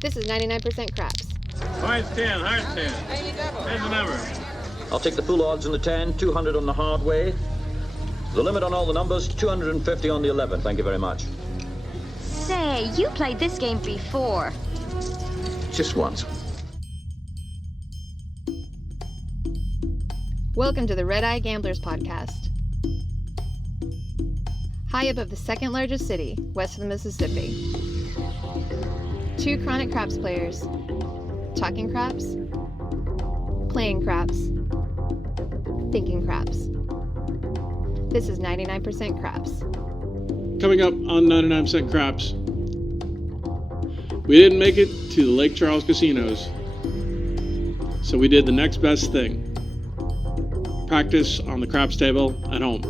This is 99% craps. Hearts 10, hearts 10. Here's the number. I'll take the full odds on the 10, 200 on the hard way. The limit on all the numbers, 250 on the 11. Thank you very much. Say, you played this game before. Just once. Welcome to the Red Eye Gamblers podcast. High above the second largest city, west of the Mississippi. Two chronic craps players, talking craps, playing craps, thinking craps. This is 99% craps. Coming up on 99% craps, we didn't make it to the Lake Charles casinos, so we did the next best thing. Practice on the craps table at home.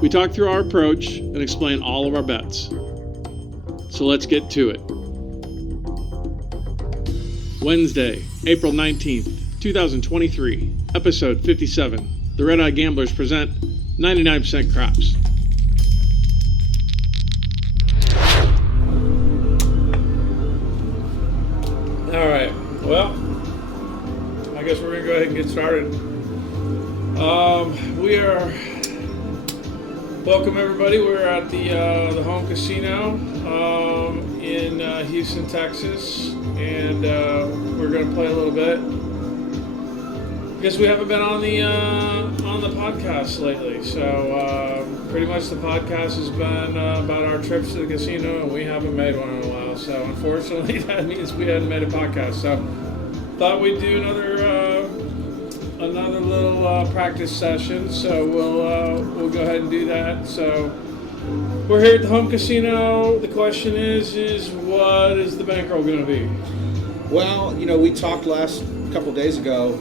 We talked through our approach and explained all of our bets. So let's get to it. Wednesday, April 19th, 2023, episode 57. The Red Eye Gamblers present 99% craps. All right, well, I guess we're going to go ahead and get started. Welcome everybody. We're at the home casino in Houston, Texas, and we're going to play a little bit. I guess we haven't been on the podcast lately, so pretty much the podcast has been about our trips to the casino, and we haven't made one in a while. So unfortunately, that means we hadn't made a podcast. So thought we'd do another little practice session. So we'll go ahead and do that. So we're here at the home casino. The question is what is the bankroll going to be? Well, we talked last couple days ago,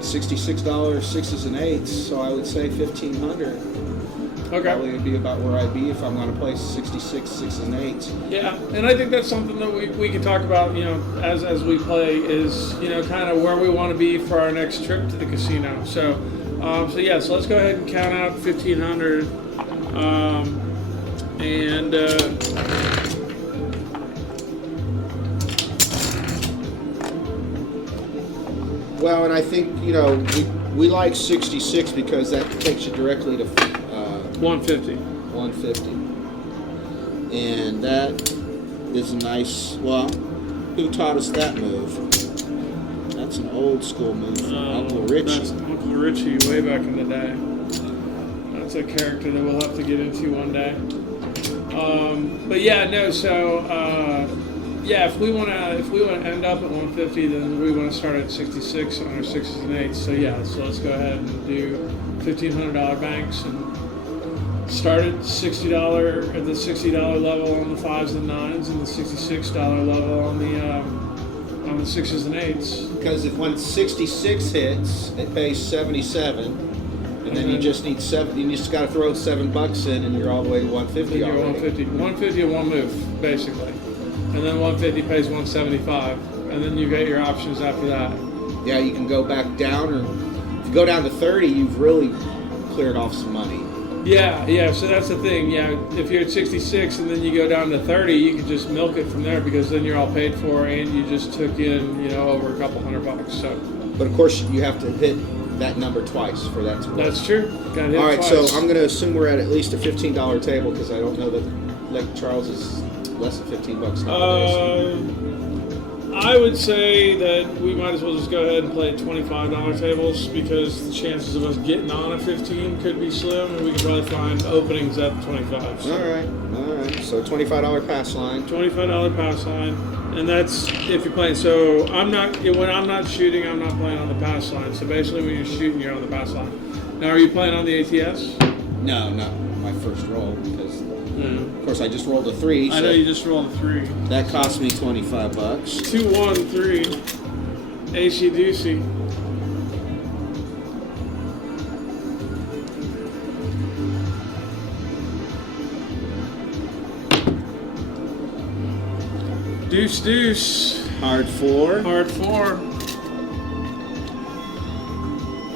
$66 sixes and eights. So I would say $1,500. Okay. Probably would be about where I'd be if I'm going to play 66 sixes and eights. Yeah, and I think that's something that we can talk about, as we play is, kind of where we want to be for our next trip to the casino. So let's go ahead and count out 1,500. Well, and I think, we like 66 because that takes you directly to 150. 150. And that is a nice, well, who taught us that move? That's an old school move from Uncle Richie. That's Uncle Richie way back in the day. That's a character that we'll have to get into one day. If we want to end up at 150, then we want to start at 66 on our sixes and eights. So let's go ahead and do $1,500 banks and start at $60 at the $60 level on the fives and nines, and the $66 level on the sixes and eights. Because if when 66 hits, it pays 77, and then you just need seven. You just got to throw $7 in, and you're all the way to 150. You're 150 in one move, basically, and then 150 pays 175, and then you get your options after that. Yeah, you can go back down, or if you go down to 30, you've really cleared off some money. Yeah, so that's the thing. Yeah, if you're at 66 and then you go down to 30, you can just milk it from there because then you're all paid for and you just took in, over a couple $100. So, but of course, you have to hit that number twice for that to work. That's true. Got to hit all right, twice. so I'm going to assume we're at least a $15 table because I don't know that Lake Charles is less than $15 nowadays. I would say that we might as well just go ahead and play $25 tables because the chances of us getting on a 15 could be slim, and we could probably find openings at the 25s. All right. So $25 pass line. $25 pass line, and that's if you're playing. So when I'm not shooting, I'm not playing on the pass line. So basically, when you're shooting, you're on the pass line. Now, are you playing on the ATS? No, not my first roll because. Of course, I just rolled a 3. I know you just rolled a 3. That cost me $25. 2, 1, 3. AC/DC. Deuce. Hard 4.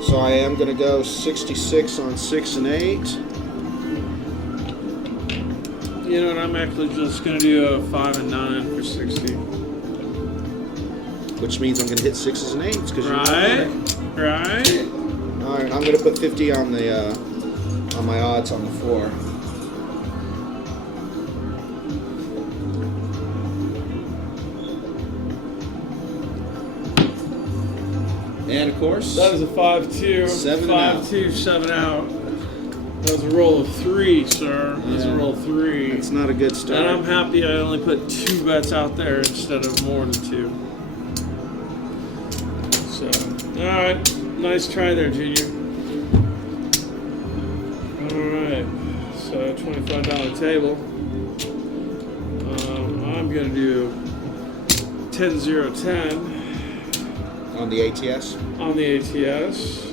So I am going to go 66 on 6 and 8. You know what? I'm actually just gonna do a 5 and 9 for 60. Which means I'm going to hit 6s and 8s because Right. Right. All right, I'm going to put 50 on the on my odds on the floor. And of course, That is a 5-2. 7 out. 5-2, 7 out. That was a roll of 3, sir. That was a roll of 3. it's not a good start. And I'm happy I only put 2 bets out there instead of more than 2. So, alright. Nice try there, Junior. Alright. So, $25 table. I'm going to do 10-0-10 On the ATS? on the ATS.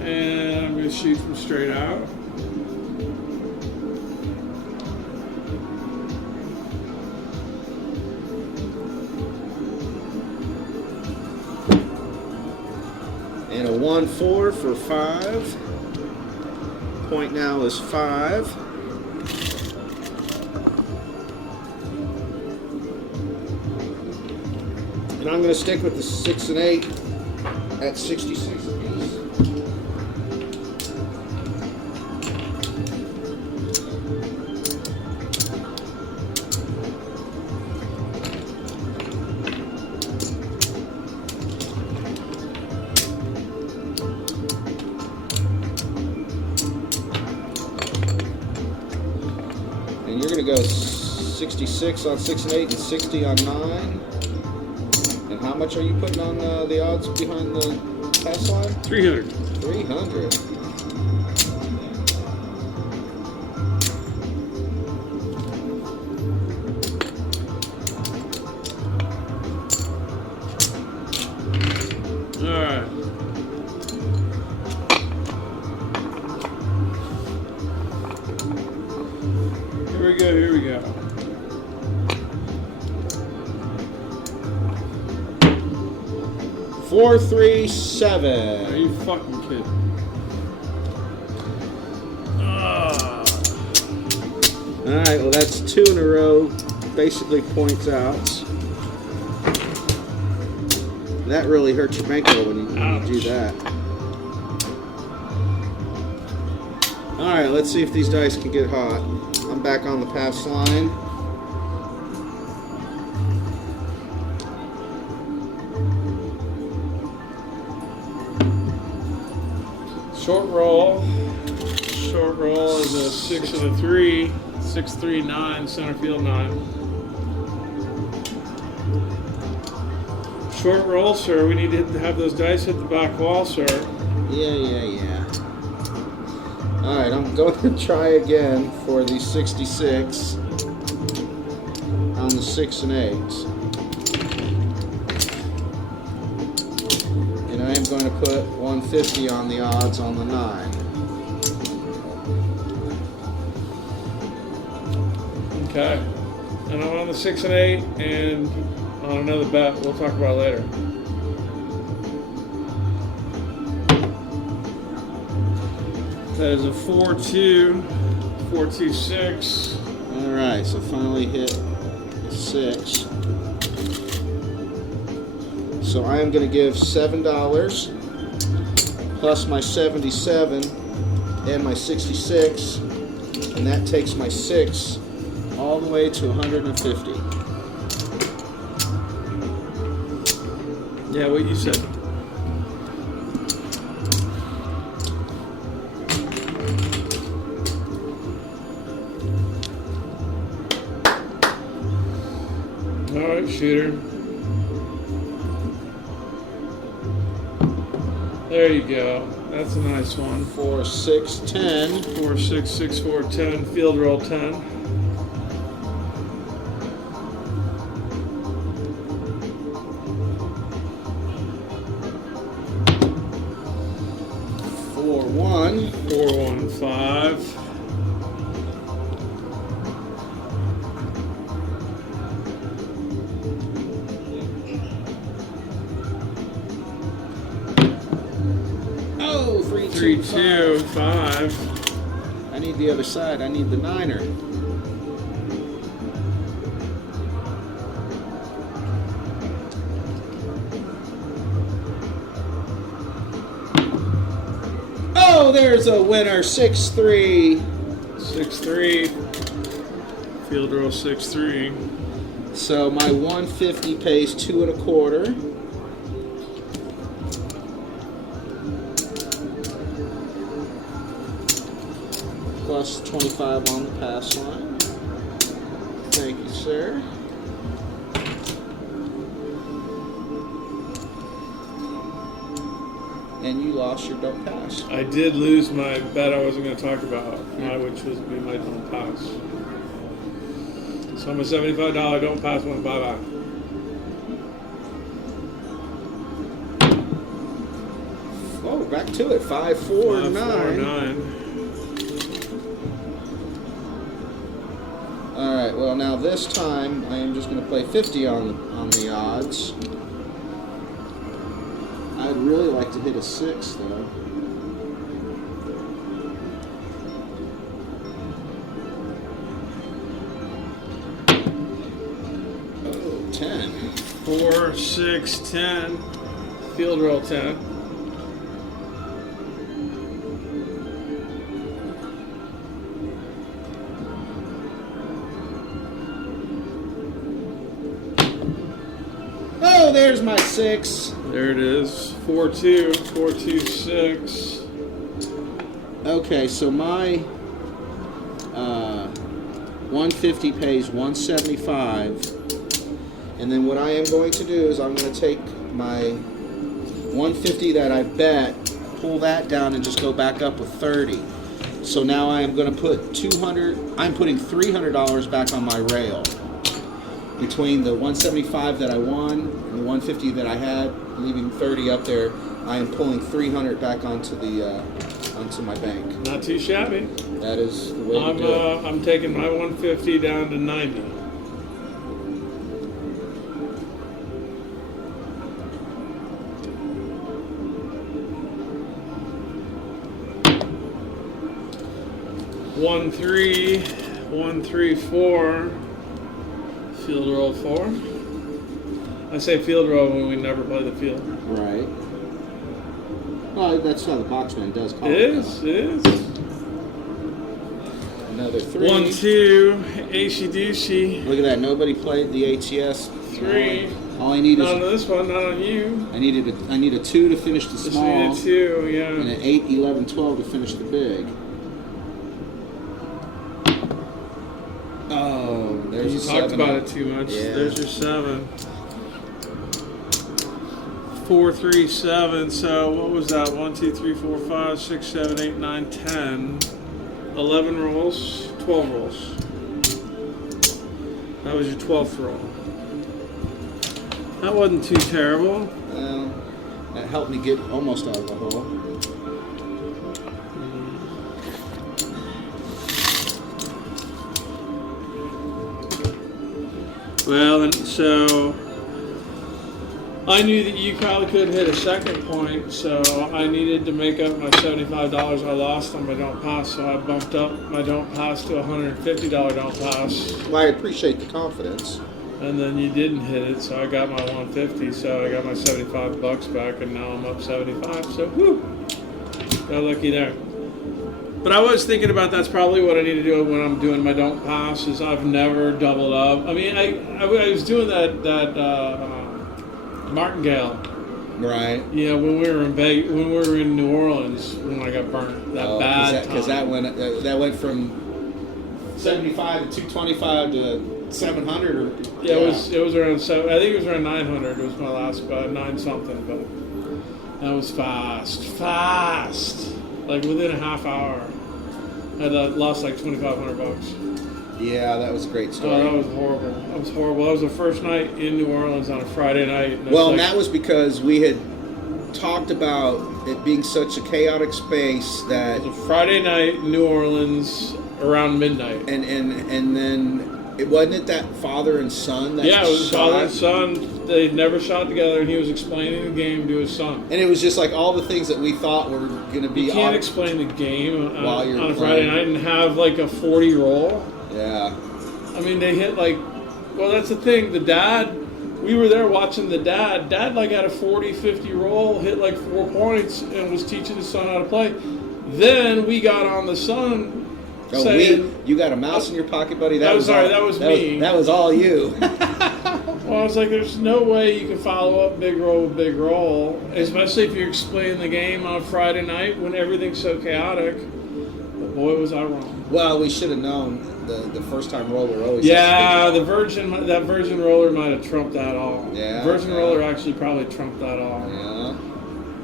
And I'm going to shoot from straight out. And a 1-4 for 5. Point now is 5. And I'm going to stick with the 6 and 8 at 66 apiece. And you're going to go 66 on 6 and 8 and 60 on 9. And how much are you putting on the odds behind the pass line? 300. 300. Alright. Here we go, here we go. Four, 3, 7. Are you fucking kidding? Ah. All right, well that's 2 in a row, basically points out. That really hurts your bankroll when you do that. All right, let's see if these dice can get hot. I'm back on the pass line. Short roll. Short roll is a 6 and a 3. 6, 3, 9, center field 9. Short roll, sir. We need to have those dice hit the back wall, sir. Yeah. All right, I'm going to try again for the 66 on the 6 and 8. And I am going to put 150 on the odds on the 9. Okay. And I'm on the 6 and 8, and on another bet we'll talk about later. That is a 4-2, 4-2-6. All right, so finally hit 6. So I am going to give $7 plus my 77 and my 66, and that takes my 6 all the way to 150. Yeah, what you said. All right, shooter. There you go. That's a nice one. 4, 6, 10. 4, 6, 6, 4, 10. Field roll 10. 4-1. 4-1-5. Oh, 3-2-5. I need need the other side. I need the niner. Oh, there's a winner. 6-3. 6-3. Field roll 6-3. So my 150 pays 2 1/4. Plus 25 on the pass line. Thank you, sir. And you lost your don't pass. I did lose my bet I wasn't going to talk about, which was be my don't pass. So I'm a $75 don't pass one. Bye-bye. Oh, back to it. 5-4-9. 5-4-9. All right. Well, now this time I am just going to play 50 on the odds. I'd really like to hit a 6 though. Oh, 10. 4, 6, 10. Field roll 10. Oh, there's my 6. There it is. 4-2. 4-2-6. Okay, so my 150 pays 175, and then what I am going to do is I'm going to take my 150 that I bet, pull that down, and just go back up with 30. So now I am going to put I'm putting $300 back on my rail. Between the 175 that I won and the 150 that I had, leaving 30 up there, I am pulling 300 back onto my bank. Not too shabby. That is the way to do it. I'm taking my 150 down to 90. One, 3, 1, 3, 4. Field roll 4. I say field roll when we never play the field. Right. Well, that's how the boxman does call It it. is. It is. Another 3. 1, 2. Acey Deucey. Look at that. Nobody played the ATS. 3. All I need Not on is this one. Not on you. I need a 2 to finish the Just small, need a 2. and Yeah. an 8, 11, 12 to finish the big. Oh, there's You a talked 7. about it too much. Yeah. There's your 7. 4, 3, 7. So what was that? 1, 2, 3, 4, 5, 6, 7, 8, 9, 10. 11 rolls. 12 rolls. That was your 12th roll. That wasn't too terrible. Well, that helped me get almost out of the hole. Well, and so I knew that you probably could hit a second point, so I needed to make up my $75 I lost on my don't pass, so I bumped up my don't pass to a $150 don't pass, Well, I appreciate the confidence. and then you didn't hit it, so I got my 150, so I got my $75 back, and now I'm up 75, so whew, got lucky there. But I was thinking about that's probably what I need to do when I'm doing my don't pass. Is I've never doubled up. I mean, I was doing that martingale. Right. Yeah, when we were in New Orleans when I got burnt. That bad Because time. that went from 75 to 225 to 700. Or, Yeah, it was around 7. I think it was around 900. It was my last 9 something, but that was fast. Like within a half hour, I lost like $2,500. Yeah, that was a great story. Oh, that was horrible. That was horrible. That was the first night in New Orleans on a Friday night. And that was because we had talked about it being such a chaotic space that it was a Friday night in New Orleans around midnight. and then It wasn't it that father and son that Yeah, it was shot? father and son. They never shot together, and he was explaining the game to his son. And it was just like all the things that we thought were going to be. You can't explain the game While you're on a Friday night and have like a 40 roll. Yeah. I mean, they hit like, well, that's the thing. The dad, we were there watching the dad. Dad like had a 40, 50 roll, hit like 4 points, and was teaching his son how to play. Then we got on the son. Oh, you got a mouse in your pocket, buddy? That was me. That was all you. Well, I was like, there's no way you can follow up big roll with big roll, especially if you're explaining the game on a Friday night when everything's so chaotic. But boy, was I wrong. Well, we should have known the first time roller always. Yeah, that Virgin roller might have trumped that all. Yeah, Virgin roller actually probably trumped that all. Yeah.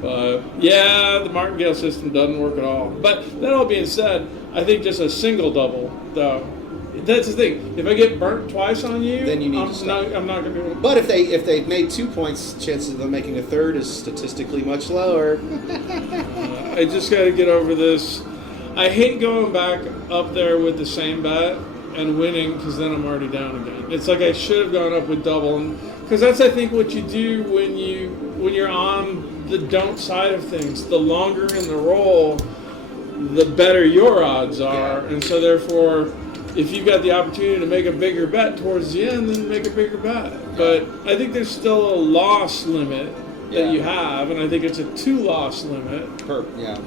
But yeah, the martingale system doesn't work at all. But that all being said, I think just a single double though. That's the thing. If I get burnt twice on you, then you need to stop. I'm not going to be able to. But if they made 2 points, chances of them making a third is statistically much lower. I just got to get over this. I hate going back up there with the same bet and winning because then I'm already down again. It's like I should have gone up with double, because that's I think what you do when you're on the don't side of things. The longer in the roll, the better your odds are, and so therefore, if you've got the opportunity to make a bigger bet towards the end, then make a bigger bet. But I think there's still a loss limit that you have, and I think it's a 2-loss limit. Yeah.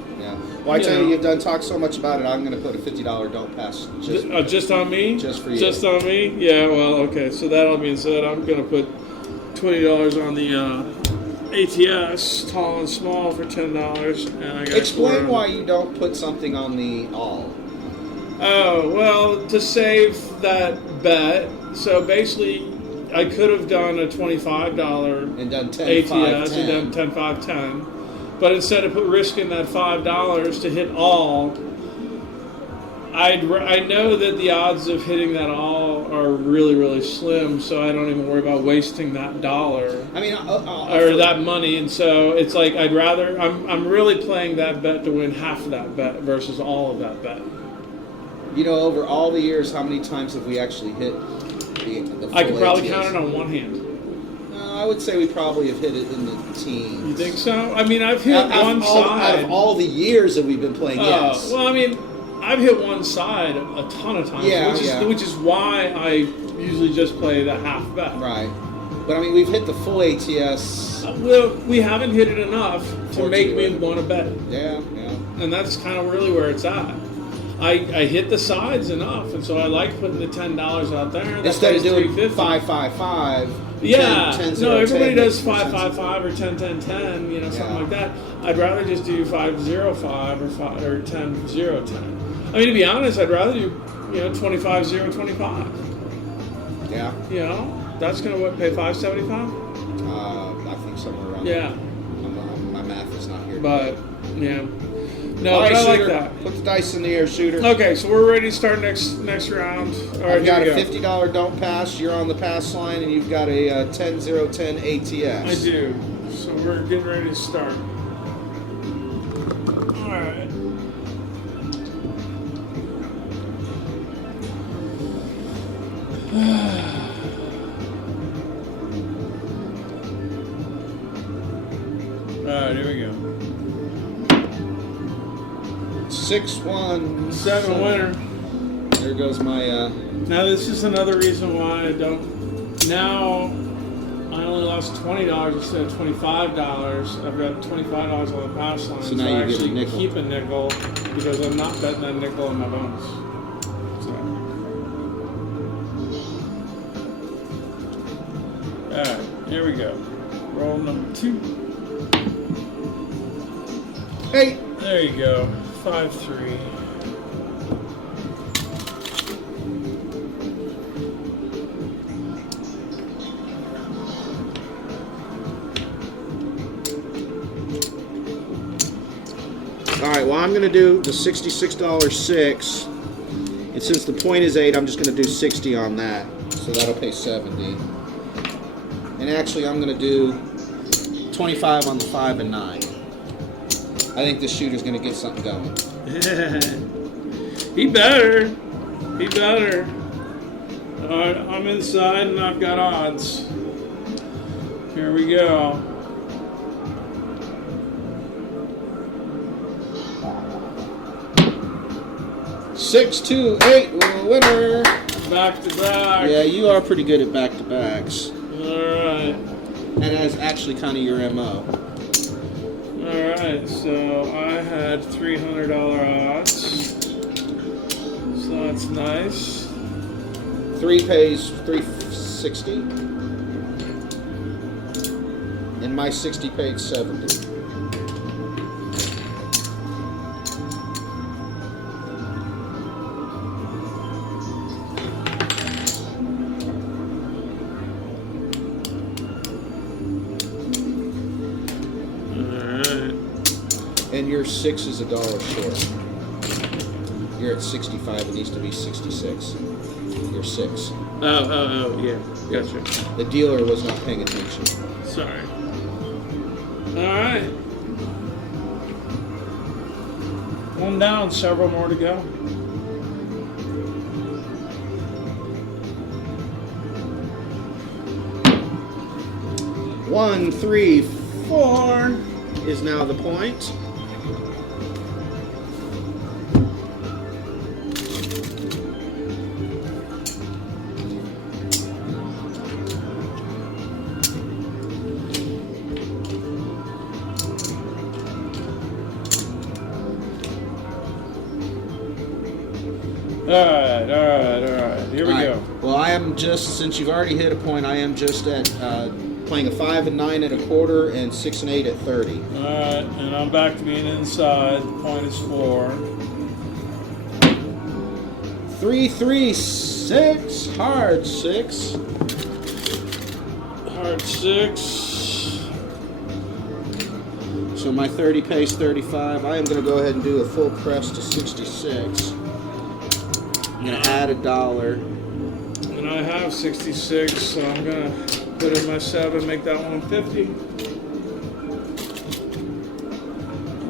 Well, I tell you, you've done talk so much about it. I'm going to put a $50 don't pass just on me. Just for you. Just on me. Yeah. Well, okay. So that all being said, I'm going to put $20 on the ATS tall and small for $10, and I got. Explain why you don't put something on the all. Oh, well, to save that bet. So basically, I could have done a $25 and done 10, ATS 5, 10. and done 10, 5, 10. But instead of risking that $5 to hit all, I know that the odds of hitting that all are really, really slim, so I don't even worry about wasting that dollar. I mean, or that money, and so it's like I'd rather I'm really playing that bet to win half of that bet versus all of that bet. You know, over all the years, how many times have we actually hit the full I could probably ATS? count it on one hand. I would say we probably have hit it in the teens. You think so? I mean, I've hit one side. Out of all the years that we've been playing, yes. Well, I mean, I've hit one side a ton of times, which is why I usually just play the half bet. Right. But I mean, we've hit the full ATS. Well, we haven't hit it enough to make me want to bet. Yeah. And that's kind of really where it's at. I hit the sides enough, and so I like putting the $10 out there. Instead of doing 5, 5, 5. Yeah, 10, no, everybody 10, does 5, 5, 5 or 10, 10, 10, you know, something like that. I'd rather just do 5, 0, 5 or 10, 0, 10. I mean, to be honest, I'd rather do 25, 0, 25. Yeah. You know, that's gonna pay $5.75. I think somewhere around. Yeah. My math is not here. But yeah. No, right, but I shooter, like that. Put the dice in the air, shooter. Okay, so we're ready to start next round. All right, I've got a $50 don't pass. You're on the pass line, and you've got a 10, 0, 10 ATS. I do. So we're getting ready to start. All right. All right, here we go. 6-1. 7 winner. There goes my. Now this is another reason why I don't. Now I only lost $20 instead of $25. I've got $25 on the pass line, So now I you get a actually nickel. keep a nickel because I'm not betting that nickel on my bonus. So. All right, here we go. Roll number 2. Hey. There you go. 5-3. All right, well, I'm going to do the $66 6. And since the point is 8, I'm just going to do 60 on that. So that'll pay 70. And actually, I'm going to do 25 on the 5 and 9. I think this shooter's going to get something going. He better. He better. Alright, I'm inside and I've got odds. Here we go. Six, two, eight, winner. Back to back. Yeah, you are pretty good at back-to-backs. Alright. And that's actually kind of your MO. Alright, so I had $300 odds. So that's nice. 3 pays 360. And my 60 paid 70. And your 6 is $1 short. You're at 65. It needs to be 66. You're 6. Oh, yeah. Gotcha. The dealer was not paying attention. Sorry. Alright. One down, several more to go. One, 3, 4 is now the point. Alright. Here we go. Well, I am just, since you've already hit a point, I am just at playing a 5 and 9 at a quarter and 6 and 8 at 30. Alright, and I'm back to being inside. The point is 4. 3, 3, 6, hard 6. Hard 6. So my 30 pays 35. I am going to go ahead and do a full press to 66. I'm going to add $1. And I have 66, so I'm going to put in my 7, make that 150.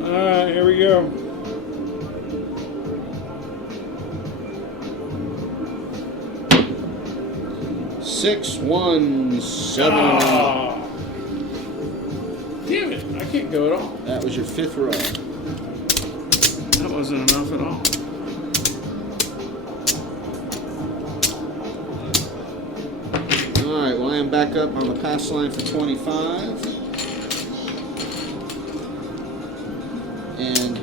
Alright, here we go. Six, 1, 7. Ah. Damn it, I can't go at all. That was your 5th row. That wasn't enough at all. Alright, well I am back up on the pass line for 25. And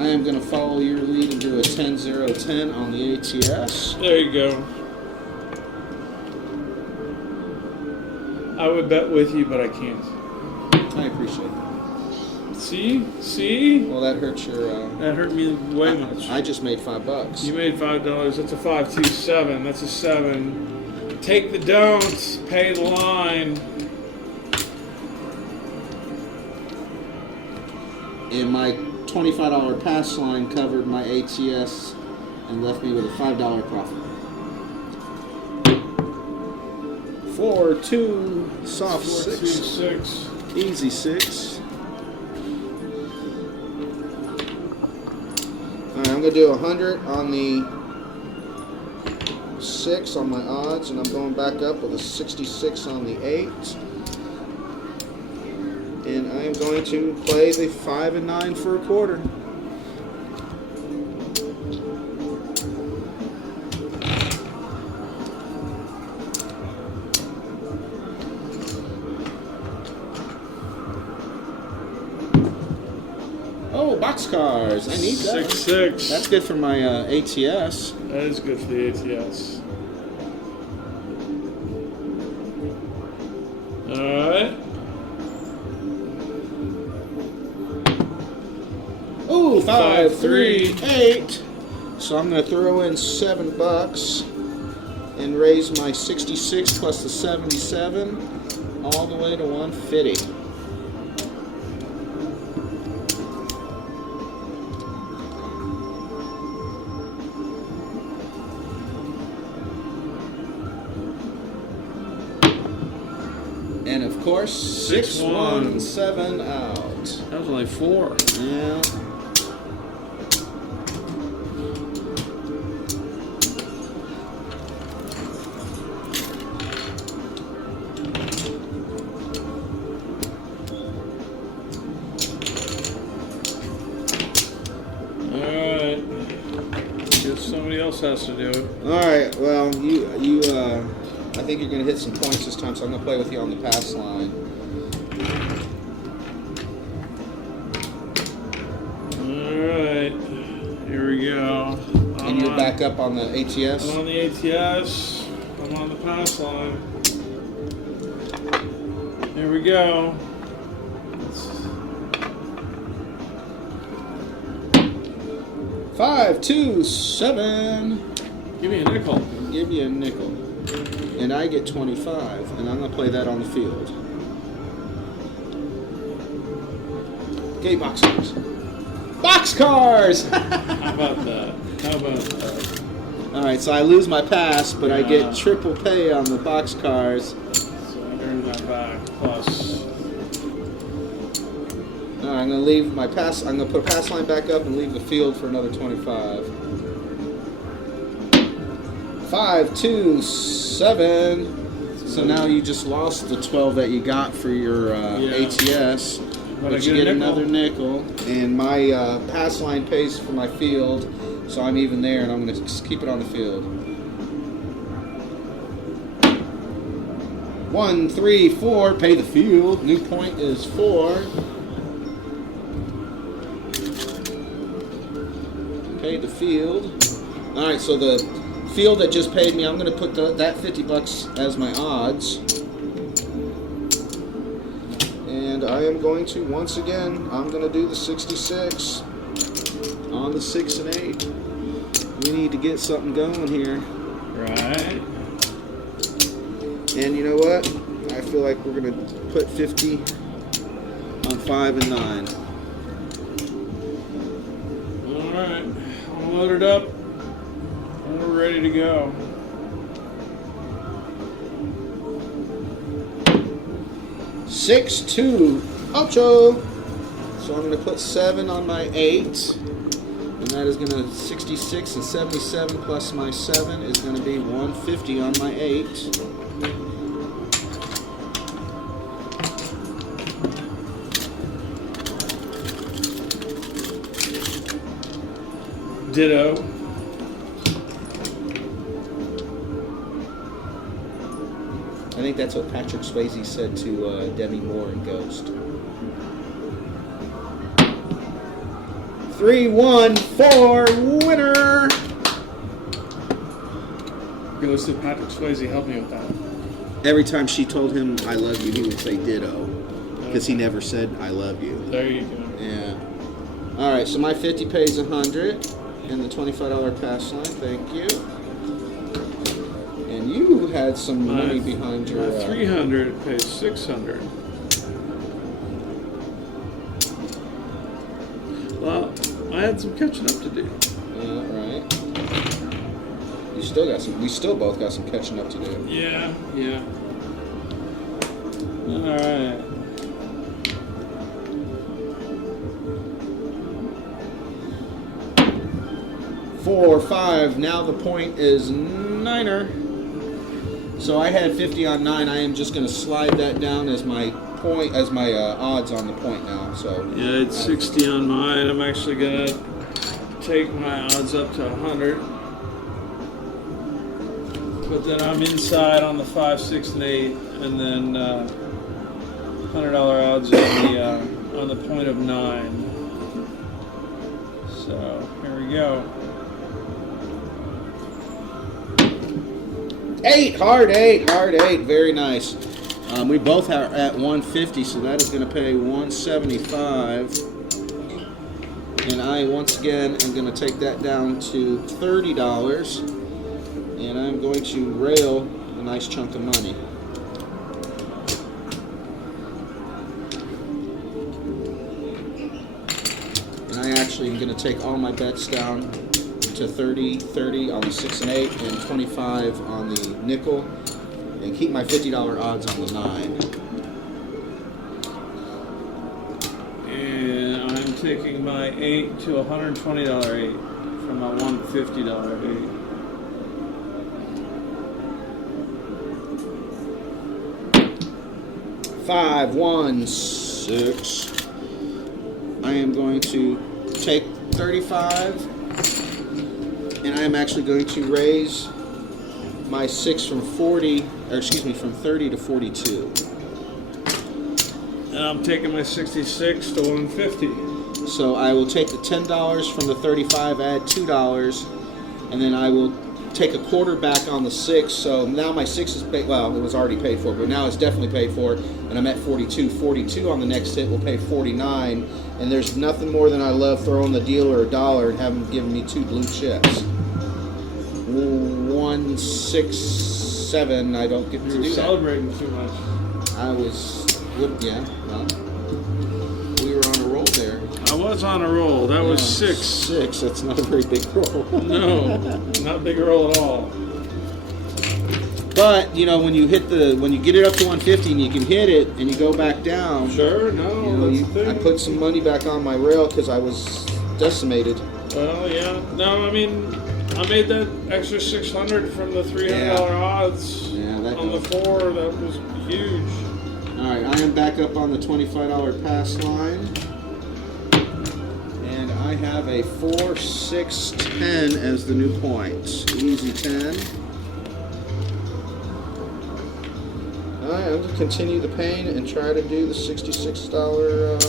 I am going to follow your lead and do a 10-0-10 on the ATS. There you go. I would bet with you, but I can't. I appreciate that. See? Well, that hurts your... That hurt me way much. I just made $5. You made $5. That's a 527. That's a 7. Take the don'ts. Pay the line. And my $25 pass line covered my ATS and left me with a $5 profit. 4, 2, soft 4, 2, 6, 6. easy 6. Alright, I'm going to do 100 on the 6 on my odds, and I'm going back up with a 66 on the 8. And I am going to play the 5 and 9 for a quarter. Oh, boxcars. I need that. 6. That's good for my ATS. That is good for the ATS. Alright. Ooh, 5, 3, 8. So I'm going to throw in $7 and raise my 66 plus the 77 all the way to 150. And of course, 6, 1, 7 out. That was only 4. Yeah. supposed to do. All right. Well, I think you're gonna hit some points this time, so I'm gonna play with you on the pass line. All right. Here we go. And you're back up on the ATS. I'm on the ATS. I'm on the pass line. Here we go. 5, 2, 7. Give me a nickel. Give you a nickel. And I get 25, and I'm going to play that on the field. Okay, boxcars. Boxcars! How about that? How about that? Alright, so I lose my pass, but I get triple pay on the boxcars. So I earn that back. Plus. Alright, I'm going to leave my pass. I'm going to put a pass line back up and leave the field for another 25. 5, 2, 7. So now you just lost the 12 that you got for your ATS. But you get another nickel. And my pass line pays for my field. So I'm even there, and I'm going to keep it on the field. 1, 3, 4. Pay the field. New point is 4. Pay the field. All right, so the field that just paid me, I'm going to put that $50 as my odds. And I am going to, once again, I'm going to do the 66 on the 6 and 8. We need to get something going here. Right. And you know what? I feel like we're going to put 50 on 5 and 9. All right. I'm loaded up. And we're ready to go. Six, 2, 8. So I'm going to put 7 on my 8. And that is going to 66 and 77 plus my 7 is going to be 150 on my 8. Ditto. I think that's what Patrick Swayze said to Demi Moore in Ghost. 3, 1, 4, winner! Ghost of Patrick Swayze, help me with that. Every time she told him I love you, he would say ditto. Because he never said I love you. There you go. Yeah. Alright, so my 50 pays 100. And the $25 pass line, thank you. And you had some money behind your... 300 pays 600. Well, I had some catching up to do. Yeah, right. You still got some... We still both got some catching up to do. Yeah, yeah. Alright. Four, 5. Now the point is 9er. So I had 50 on 9. I am just going to slide that down as my point, as my odds on the point now. So Yeah, it's 60 on mine. I'm actually going to take my odds up to 100. But then I'm inside on the 5, 6, and 8, and then $100 odds on the point of 9. So here we go. 8, hard 8, hard 8. Very nice. We both are at 150, so that is going to pay 175. And I once again am going to take that down to $30. And I'm going to rail a nice chunk of money. And I actually am going to take all my bets down to 30 on the 6 and 8, and 25 on the nickel, and keep my $50 odds on the 9. And I'm taking my 8 to $120 8 from my $150 8. 5, 1, 6. I am going to take 35 And I am actually going to raise my 6 from 40, or excuse me, from 30 to 42. And I'm taking my 66 to 150. So I will take the $10 from the 35, add $2, and then I will take a quarter back on the 6. So now my 6 is paid. Well, it was already paid for, but now it's definitely paid for, and I'm at 42. 42 on the next hit will pay 49. And there's nothing more than I love throwing the dealer $1 and having him give me 2 blue chips. 167. I don't get to You were do that. celebrating too much. I was, yeah. Well, we were on a roll there. I was on a roll. That was 6. 6. That's not a very big roll. No, not a big roll at all. But you know, when you get it up to 150 and you can hit it and you go back down. Sure, no. You know, that's the thing. I put some money back on my rail because I was decimated. Well, yeah. No, I mean, I made that extra 600 from the $300 odds Yeah, that on the 4. That was huge. All right, I am back up on the $25 pass line, and I have a 4, 6, 10 as the new points. Easy 10. All right, I'm gonna continue the pain and try to do the $66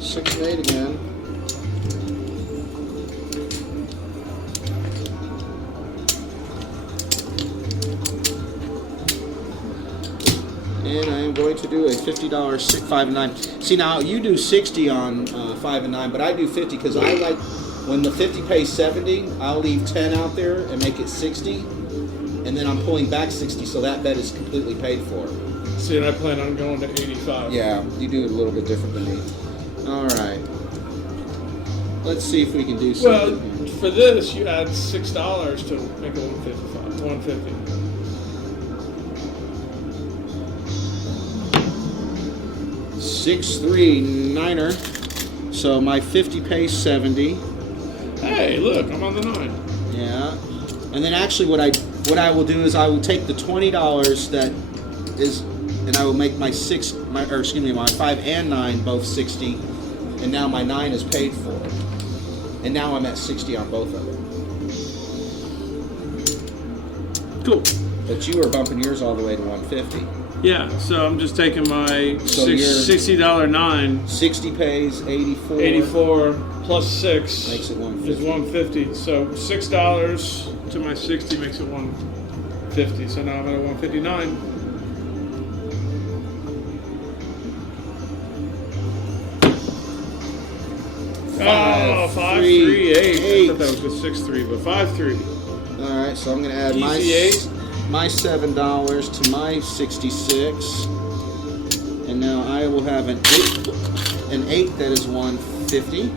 6 and 8 again. And I am going to do a $50 6, 5 and 9. See, now you do 60 on 5 and 9, but I do 50 because I like when the 50 pays 70. I'll leave 10 out there and make it 60, and then I'm pulling back 60, so that bet is completely paid for. See, and I plan on going to 85. Yeah, you do it a little bit different than me. All right, let's see if we can do Well, something. for this, you add $6 to make it 150. 6-3-9er. So my 50 pays 70. Hey, look, I'm on the 9. Yeah, and then actually what I will do is I will take the $20 that is, and I will make my 5 and 9 both 60, and now my 9 is paid for, and now I'm at 60 on both of them. Cool. But you were bumping yours all the way to 150. Yeah, so I'm just taking my So you're- $60 9. 60 pays 84. 84 plus 6 Makes it is 150. 150. So $6 to my 60 makes it 150. So now I'm at 159. Oh, 5-3-8. I thought that was a 6-3, but 5-3. All right, so I'm going to add Easy 8. my $7 to my 66, and now I will have an 8 that is 150.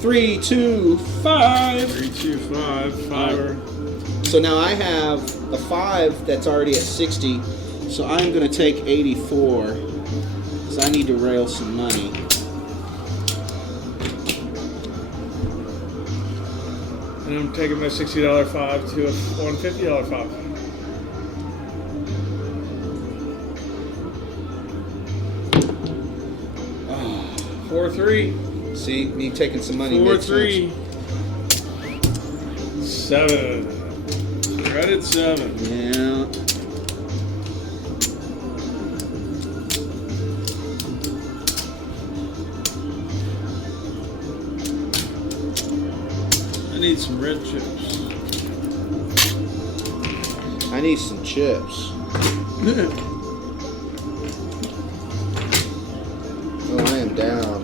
Three, 2, 5. 3, 2, 5. Fiver. So now I have a 5 that's already at 60. So I'm going to take 84. So I need to rail some money. And I'm taking my $60 5 to a $150 5. Oh, 4-3. see, me taking some money. 4-3. 7. Credit 7. Yeah. I need some red chips. I need some chips. Oh, I am down.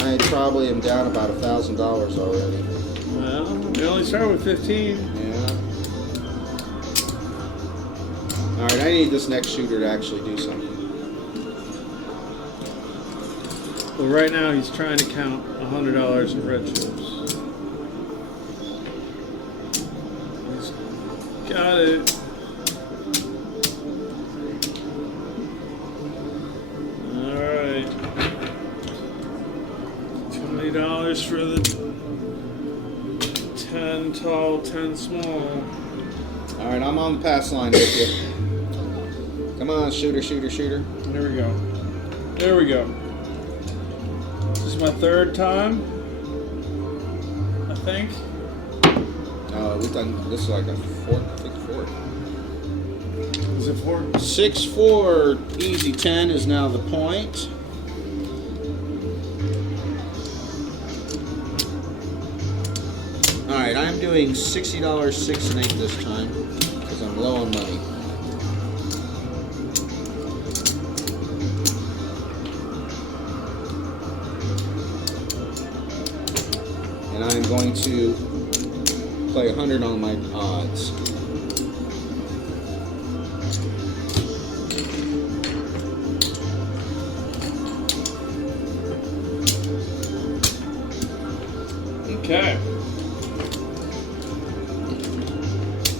I probably am down about $1,000 already. Well, we only start with 15. Yeah. All right, I need this next shooter to actually do something. Well, right now he's trying to count $100 in red chips. He's got it. All right. $20 for the 10 tall, 10 small. All All right, I'm on the pass line with you. Come on, shooter, shooter, shooter. There we go. There we go. This is my third time, I think. We've done this is like a fourth, I think fourth. Is it 4? 6-4, easy 10 is now the point. All right, I'm doing $60, 6 and 8 this time because I'm low on money. And I'm going to play 100 on my odds. Okay.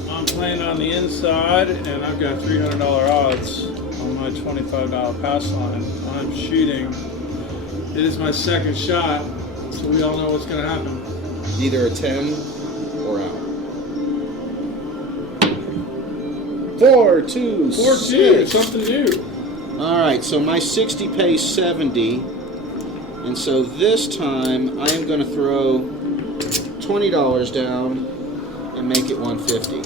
I'm playing on the inside, and I've got $300 odds on my $25 pass line. I'm shooting. It is my second shot, so we all know what's going to happen. Either a 10 or out. 4-2, 4-2, something new. All right, so my 60 pays 70, and so this time I am going to throw $20 down and make it 150.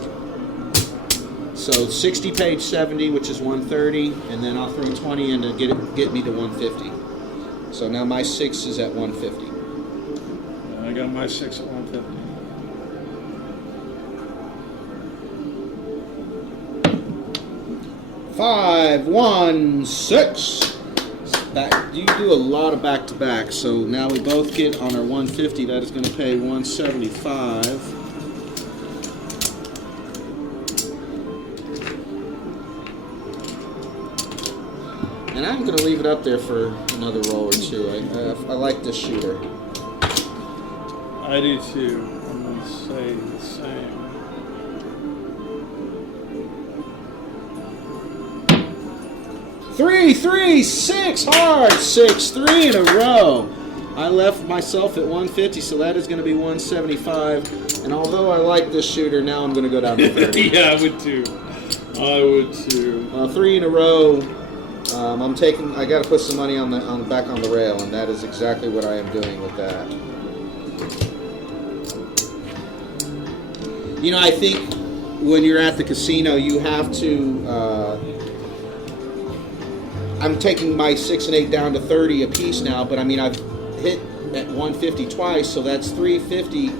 So 60 paid 70, which is 130, and then I'll throw 20 in to get me to 150. So now my 6 is at 150. I got my 6 at 150. 5, 1, 6. You do a lot of back-to-back, so now we both get on our 150. That is going to pay 175. And I'm going to leave it up there for another roll or two. I like this shooter. I do too. I'm going to say the same. 3, 3, 6 hard, 6, 3 in a row. I left myself at 150, so that is going to be 175. And although I like this shooter, now I'm going to go down to 30. Yeah, I would too. I would too. 3 in a row. I got to put some money back on the rail, and that is exactly what I am doing with that. You know, I think when you're at the casino, you have to. I'm taking my 6 and 8 down to 30 a piece now, but I mean I've hit at 150 twice, so that's 350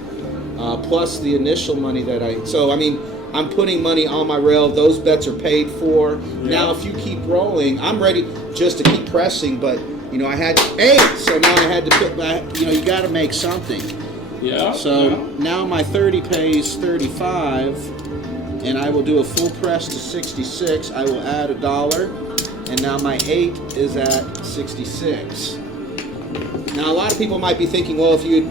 plus the initial money that I. So I mean I'm putting money on my rail. Those bets are paid for. Yeah. Now if you keep rolling, I'm ready just to keep pressing. But you know I had 8, so now I had to put back. You know you got to make something. Yeah. So now my 30 pays 35, and I will do a full press to 66. I will add $1. And now my 8 is at 66. Now a lot of people might be thinking, well, you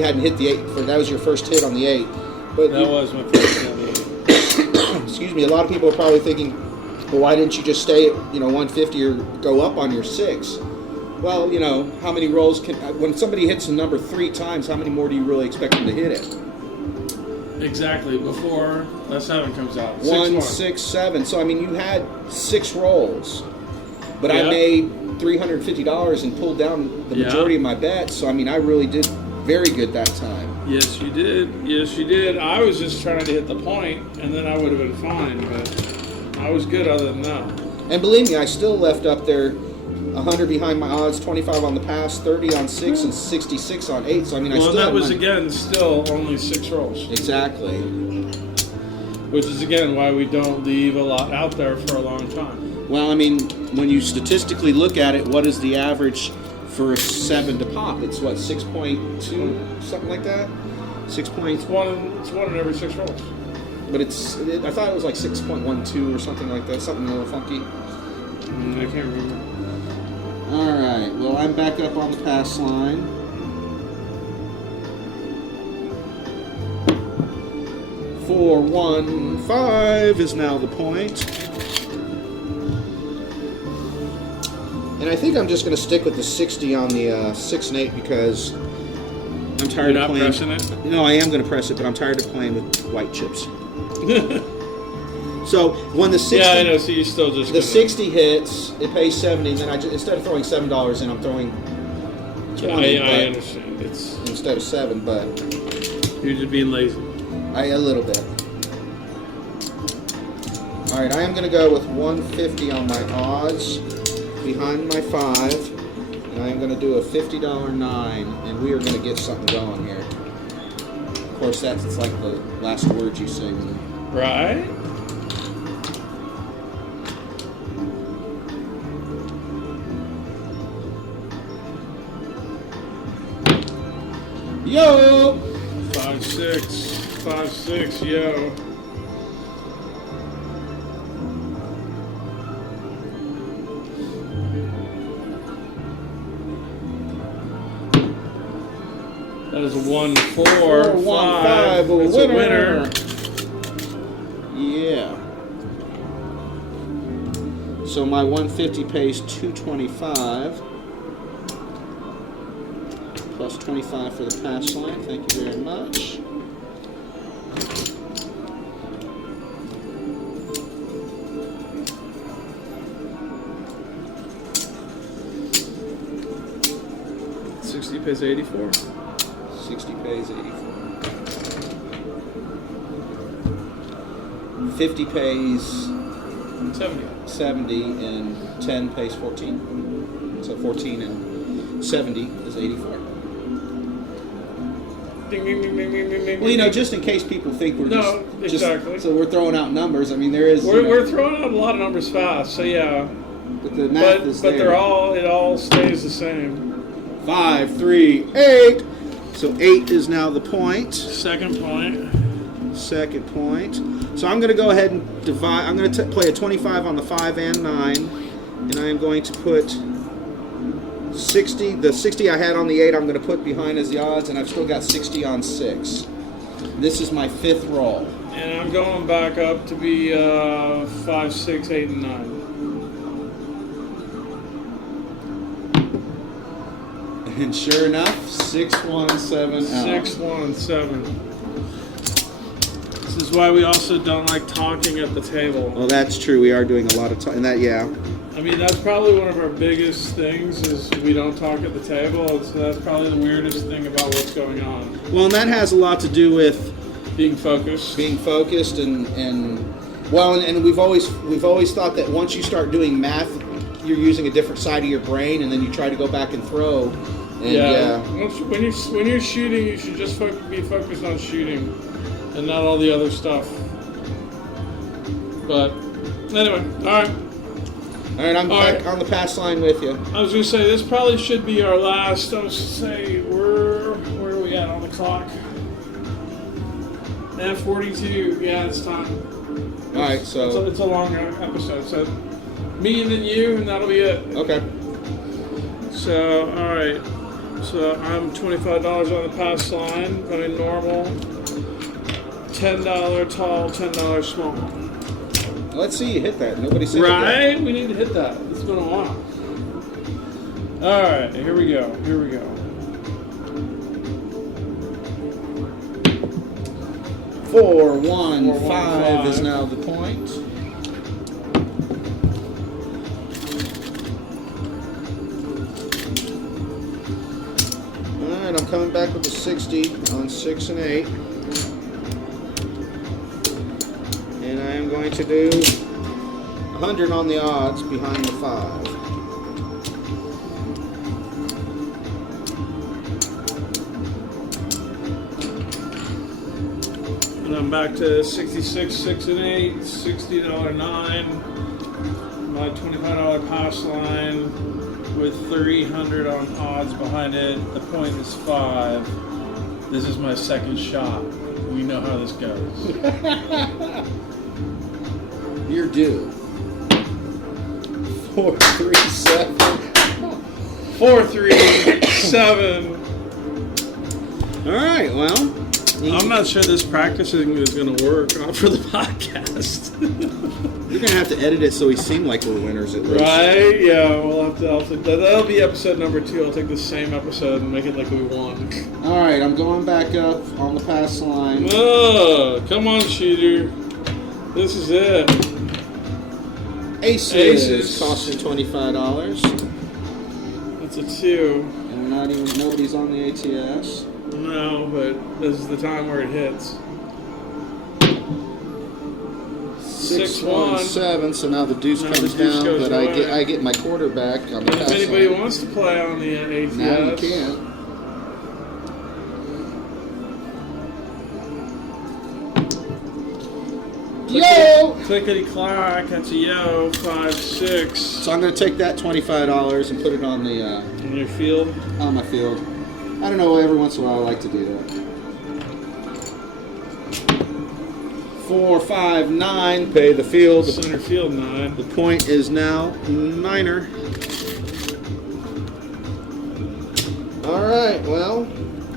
hadn't hit the 8, that was your first hit on the 8. But that was my first hit on the 8. Excuse me, a lot of people are probably thinking, well, why didn't you just stay at 150 or go up on your 6? Well, how many rolls when somebody hits a number 3 times, how many more do you really expect them to hit it? Exactly, before that 7 comes out. 1, 6, 7. So, I mean, you had 6 rolls. But I made $350 and pulled down the majority of my bets. So, I mean, I really did very good that time. Yes, you did. Yes, you did. I was just trying to hit the point, and then I would have been fine. But I was good other than that. And believe me, I still left up there 100 behind my odds, 25 on the pass, 30 on 6, and 66 on 8. So, I mean, I still that had was, money. again, still only 6 rolls. Exactly. Which is, again, why we don't leave a lot out there for a long time. Well, I mean, when you statistically look at it, what is the average for a 7 to pop? It's what, 6.2, something like that? 6 points. It's one in every 6 rolls. But I thought it was like 6.12 or something like that, something a little funky. I can't remember. All right, well, I'm back up on the pass line. Four, 1, 5 is now the point. And I think I'm just going to stick with the 60 on the 6 and 8 because I'm tired of playing. You're not pressing it? No, I am going to press it, but I'm tired of playing with white chips. So when the 60, Yeah, I know. So you still just the gonna- 60 hits, it pays 70, and then instead of throwing $7 in, I'm throwing 20. I understand. It's Instead of 7, but you're just being lazy. a little bit. All right, I am going to go with 150 on my odds behind my 5, and I am going to do a $50 9, and we are going to get something going here. Of course, that's like the last words you say. Right? Yo! 5-6, yo. That is a 1-4-5. 1-5, That's a winner. Yeah. So my 150 pays 225. Plus 25 for the pass line. Thank you very much. $60 pays 84. 60 pays 84. 50 pays 70 and 10 pays 14. So 14 and 70 is 84. Ding, ding, ding, ding, ding, ding, ding. Well, you know, just in case people think we're No, exactly. so we're throwing out numbers. I mean, there is. We're throwing out a lot of numbers fast, so yeah. But the math is But there. it all stays the same. 5, 3, 8. So 8 is now the point. Second point. Second point. So I'm going to go ahead and divide. I'm going to play a 25 on the 5 and 9, and I am going to put 60. The 60 I had on the 8, I'm going to put behind as the odds, and I've still got 60 on 6. This is my 5th roll. And I'm going back up to be 5, 6, 8, and 9. And sure enough, 6, 1, 7 out. 6, 1, 7. This is why we also don't like talking at the table. Well, that's true. We are doing a lot of talking. That, yeah. I mean, that's probably one of our biggest things is we don't talk at the table. So that's probably the weirdest thing about what's going on. Well, and that has a lot to do with Being focused. being focused and we've always thought that once you start doing math, you're using a different side of your brain, and then you try to go back and throw. And When you're shooting, you should just be focused on shooting, and not all the other stuff. But anyway, all right. All right, I'm back on the pass line with you. I was gonna say this probably should be our last. I was gonna say where are we at on the clock? F42. Yeah, it's time. All right, so It's a long episode. So me and then you, and that'll be it. okay. So all right. So I'm $25 on the pass line. Going normal. $10 tall, $10 small. Let's see you hit that. Nobody said Right? We need to hit that. It's been a while. All right, here we go. 4, 1, 4, 1, 5 is 5. now the point. All right, I'm coming back with a 60 on 6 and 8. And I am going to do 100 on the odds behind the 5. And I'm back to 66, 6 and 8, $60 9. My $25 pass line with 300 on odds behind it. The point is 5. This is my second shot. We know how this goes. You're due. 4, 3, 7. 4, 3, 7. All right, well. I'm not sure this practicing is going to work for the podcast. You're going to have to edit it so we seem like we're winners at least. Right? Yeah, we'll have to. That'll be episode number 2. I'll take the same episode and make it like we won. All right, I'm going back up on the pass line. Oh, come on, shooter. This is it. Aces. Costing $25. That's a 2. And nobody's on the ATS. No, but this is the time where it hits. 6-1-7. So now the deuce Now comes the deuce down, goes but away. I get my quarterback on the And if pass anybody line. wants to play on the ATS, Now you can. Yo! Clickety clack, that's a yo, 5-6. So I'm going to take that $25 and put it on the In your field. on my field. I don't know. Every once in a while, I like to do that. 4, 5, 9. Pay the field. Center field 9. The point is now Niner. All right. Well,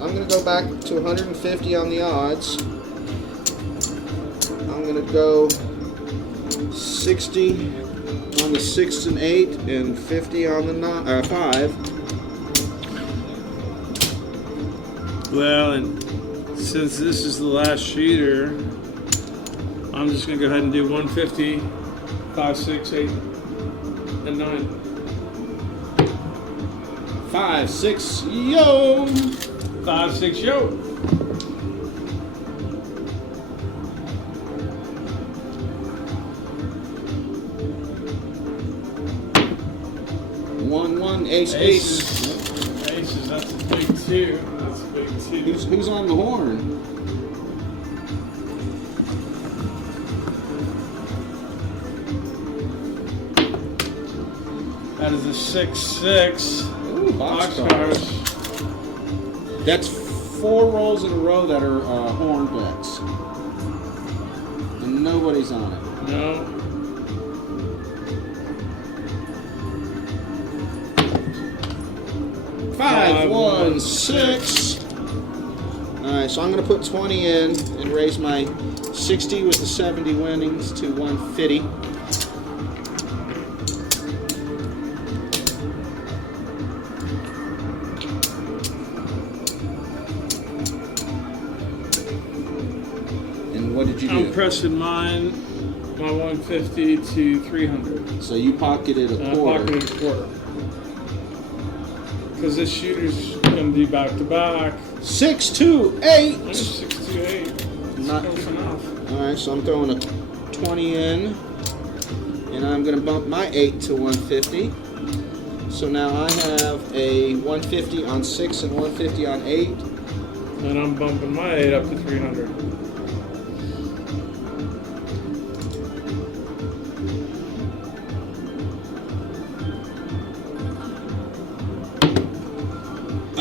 I'm going to go back to 150 on the odds. I'm going to go 60 on the 6 and 8 and 50 on the 5. Well, and since this is the last shooter, I'm just going to go ahead and do 150, 5, 6, 8, and 9. 5, 6, yo! 5, 6, yo! One, ace, Aces. ace. Aces, that's a big 2. That's a big 2. Who's on the horn? That is a 6-6. Ooh, Boxcars. That's 4 rolls in a row that are horn bets. And nobody's on it. No. 5, 1, 6. Alright, so I'm going to put 20 in and raise my 60 with the 70 winnings to 150. And what did you do? I'm pressing my 150 to 300. So you pocketed a quarter. Pocketed a quarter. Because this shooter's going to be back to back. 6, 2, 8. 6, 2, 8. Not Close enough. Alright, so I'm throwing a 20 in. And I'm going to bump my 8 to 150. So now I have a 150 on 6 and 150 on 8. And I'm bumping my 8 up to 300.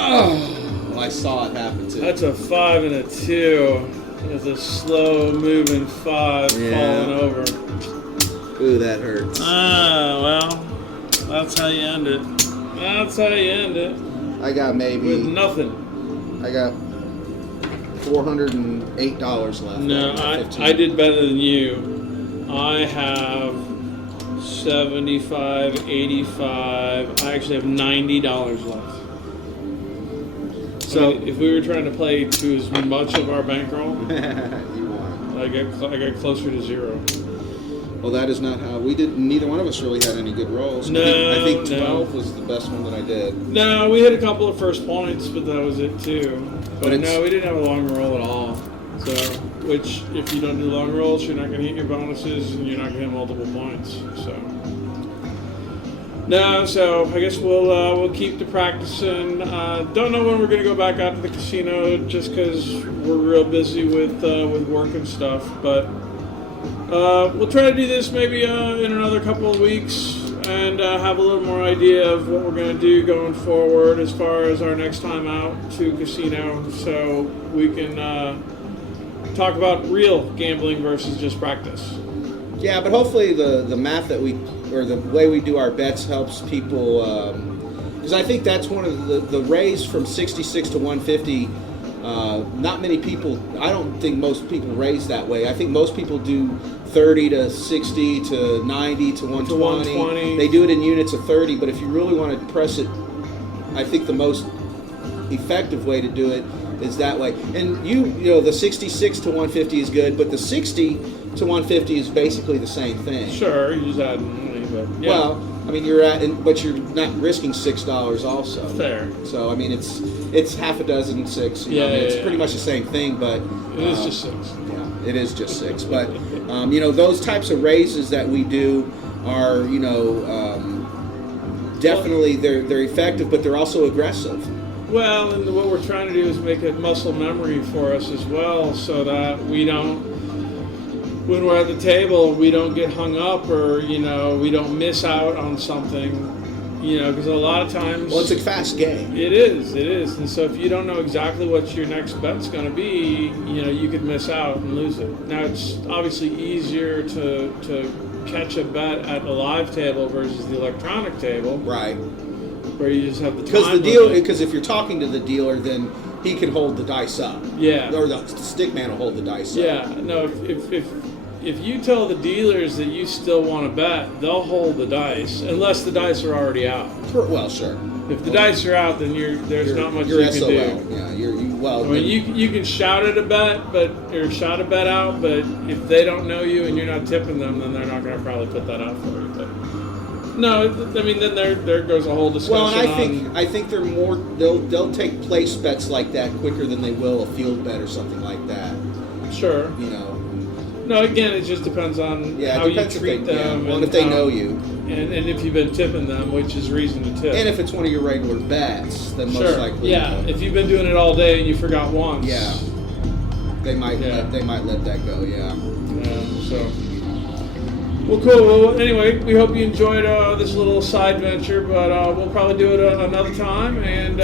Oh, I saw it happen too. That's a 5 and a 2. That's a slow moving 5 falling over. Ooh, that hurts. Well, that's how you end it. That's how you end it. I got With maybe, nothing. I got $408 left. No, I did better than you. I have 75, 85. I actually have $90 left. So if we were trying to play to as much of our bankroll, You won. I got closer to 0. Well, that is not how we did. Neither one of us really had any good rolls. No, I think no. 12 was the best one that I did. No, we hit a couple of first points, but that was it too. But it's- no, we didn't have a long roll at all. So, which if you don't do long rolls, you're not going to hit your bonuses, and you're not going to hit multiple points. So. No, so I guess we'll keep to practicing. Don't know when we're going to go back out to the casino, just because we're real busy with work and stuff. But we'll try to do this maybe in another couple of weeks, and have a little more idea of what we're going to do going forward as far as our next time out to casino, so we can talk about real gambling versus just practice. Yeah, but hopefully the math that we, or the way we do our bets helps people, because I think that's one of the raise from 66 to 150. Not many people, I don't think most people raise that way. I think most people do 30 to 60 to 90 to 120. 120. They do it in units of 30, but if you really want to press it, I think the most effective way to do it is that way. And you know, the 66 to 150 is good, but the 60 to 150 is basically the same thing. Sure, you just add money, but yeah. Well, I mean, but you're not risking $6 also. Fair. So I mean, it's half a dozen 6. You know, I mean, it's pretty much the same thing, but it is just 6. Yeah, it is just 6. But you know, those types of raises that we do are, you know, definitely they're effective, but they're also aggressive. Well, and what we're trying to do is make it muscle memory for us as well, so that we don't, when we're at the table, we don't get hung up, or, you know, we don't miss out on something, you know, because a lot of times... Well, it's a fast game. It is. And so if you don't know exactly what your next bet's going to be, you know, you could miss out and lose it. Now, it's obviously easier to catch a bet at the live table versus the electronic table. Right. Where you just have the time. Because if you're talking to the dealer, then he can hold the dice up. Yeah. Or the stick man will hold the dice up. Yeah. No, if you tell the dealers that you still want to bet, they'll hold the dice unless the dice are already out. Well, sure. If the dice are out, then there's not much you're you can SOL. do. Yeah, well. I mean, you can shout at a bet, or shout a bet out, but if they don't know you and you're not tipping them, then they're not going to probably put that out for you. But no, I mean, then there goes a whole discussion. Well, and I think they're more they'll take place bets like that quicker than they will a field bet or something like that. Sure. You know. No, again, it just depends on how you treat them. Well, and if they know you. And if you've been tipping them, which is reason to tip. And if it's one of your regular bets, then most likely. Yeah, if you've been doing it all day and you forgot once. Yeah. They might let that go, yeah. So. Well, cool. Well, anyway, we hope you enjoyed this little side venture, but we'll probably do it another time. And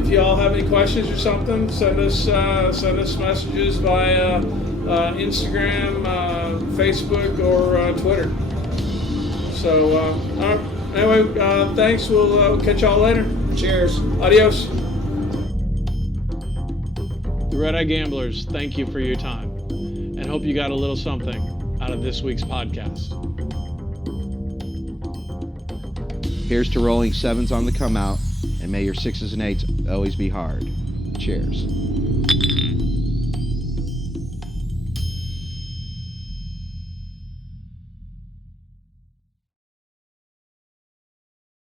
if you all have any questions or something, send us messages via Instagram, Facebook, or Twitter. So, anyway, thanks. We'll catch y'all later. Cheers. Adios. The Red Eye Gamblers, thank you for your time, and hope you got a little something out of this week's podcast. Here's to rolling 7s on the come out, and may your 6s and 8s always be hard. Cheers.